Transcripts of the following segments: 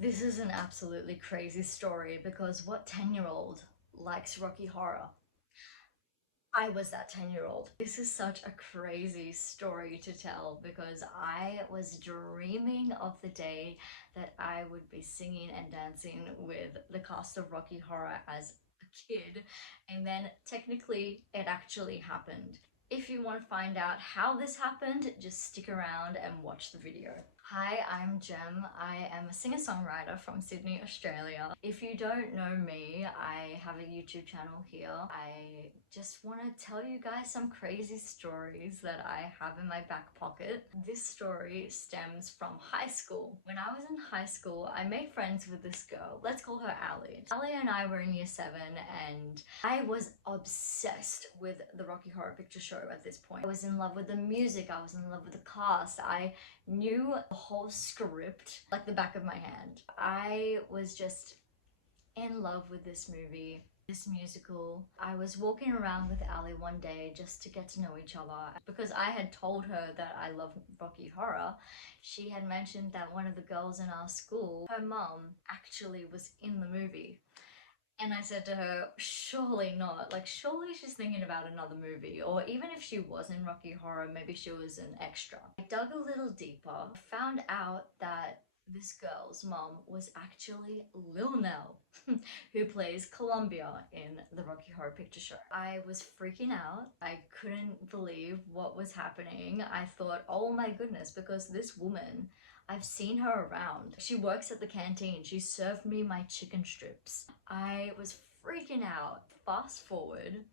This is an absolutely crazy story because what 10-year-old likes Rocky Horror? I was that 10-year-old. This is such a crazy story to tell because I was dreaming of the day that I would be singing and dancing with the cast of Rocky Horror as a kid, and then technically it actually happened. If you want to find out how this happened, just stick around and watch the video. Hi, I'm Gem. I am a singer-songwriter from Sydney, Australia. If you don't know me, I have a YouTube channel here. I just want to tell you guys some crazy stories that I have in my back pocket. This story stems from high school. When I was in high school, I made friends with this girl. Let's call her Ali. Ali and I were in year 7 and I was obsessed with the Rocky Horror Picture Show at this point. I was in love with the music, I was in love with the cast, I knew the whole script like the back of my hand. I was just in love with this movie, this musical. I was walking around with Ali one day just to get to know each other. Because I had told her that I love Rocky Horror, she had mentioned that one of the girls in our school, her mum, actually was in the movie. And I said to her, surely not. Like, surely she's thinking about another movie. Or even if she was in Rocky Horror, maybe she was an extra. I dug a little deeper, found out that this girl's mom was actually Lil Nell, who plays Columbia in the Rocky Horror Picture Show. I was freaking out. I couldn't believe what was happening. I thought, oh my goodness, because this woman, I've seen her around. She works at the canteen. She served me my chicken strips. I was freaking out. Fast forward,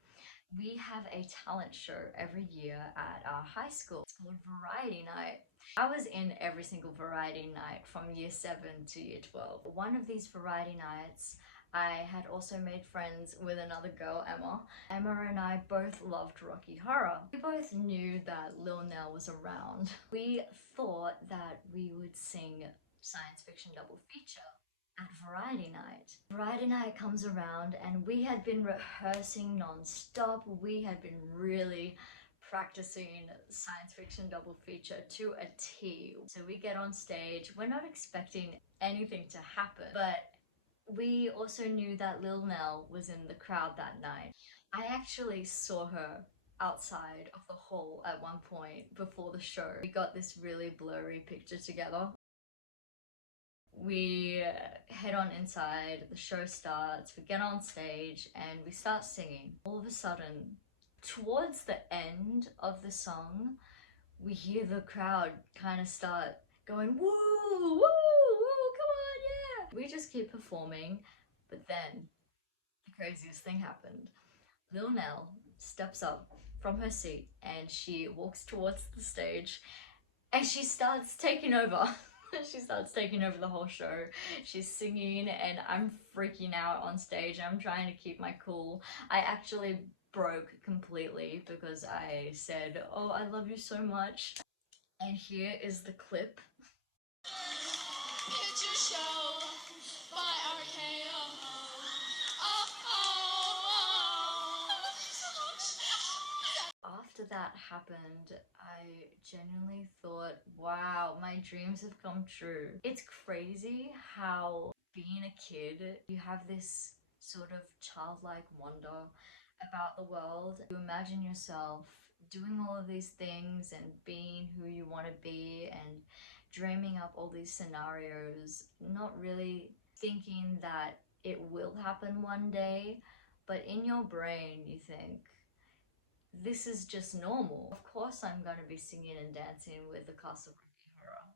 we have a talent show every year at our high school. It's called Variety Night. I was in every single variety night from year 7 to year 12. One of these variety nights, I had also made friends with another girl, Emma. Emma and I both loved Rocky Horror. We both knew that Lil Nell was around. We thought that we would sing science fiction double feature at Variety Night. Variety Night comes around and we had been rehearsing non-stop. We had been really practicing science fiction double feature to a T. So we get on stage, we're not expecting anything to happen, but we also knew that Lil Nell was in the crowd that night. I actually saw her outside of the hall at one point before the show. We got this really blurry picture together. We head on inside, the show starts, we get on stage and we start singing. All of a sudden, towards the end of the song, we hear the crowd kind of start going, woo, woo, woo, come on, yeah. We just keep performing, but then the craziest thing happened. Lil Nell steps up from her seat and she walks towards the stage and she starts taking over. She starts taking over the whole show. She's singing and I'm freaking out on stage. I'm trying to keep my cool. I actually broke completely because I said, oh, I love you so much. And here is the clip. Picture show by RKO. After that happened, I genuinely thought, wow, my dreams have come true. It's crazy how being a kid, you have this sort of childlike wonder about the world. You imagine yourself doing all of these things and being who you want to be and dreaming up all these scenarios, not really thinking that it will happen one day, but in your brain you think, this is just normal. Of course I'm going to be singing and dancing with the cast of Rocky Horror.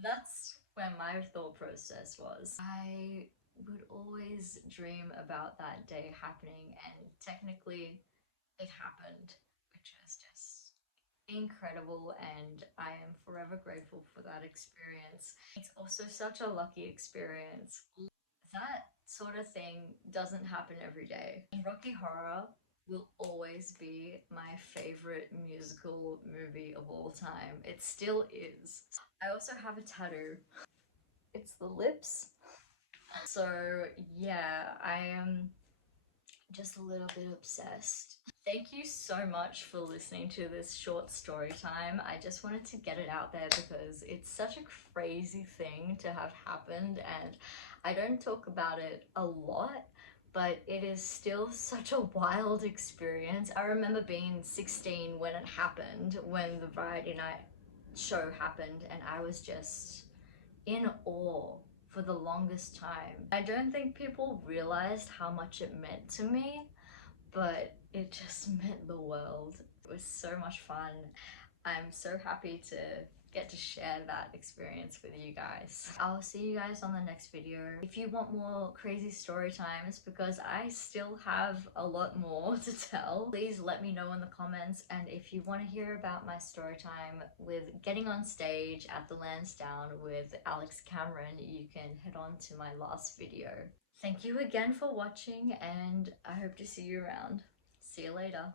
That's where my thought process was. I would always dream about that day happening, and technically it happened, which is just incredible, and I am forever grateful for that experience. It's also such a lucky experience. That sort of thing doesn't happen every day. And Rocky Horror will always be my favorite musical movie of all time. It still is. I also have a tattoo. It's the lips. So yeah, I am just a little bit obsessed. Thank you so much for listening to this short story time. I just wanted to get it out there because it's such a crazy thing to have happened, and I don't talk about it a lot, but it is still such a wild experience. I remember being 16 when it happened, when the variety night show happened, and I was just in awe for the longest time. I don't think people realized how much it meant to me, but it just meant the world. It was so much fun. I'm so happy to get to share that experience with you guys. I'll see you guys on the next video. If you want more crazy story times, because I still have a lot more to tell, please let me know in the comments. And if you want to hear about my story time with getting on stage at the Lansdowne with Alex Cameron, you can head on to my last video. Thank you again for watching, and I hope to see you around. See you later.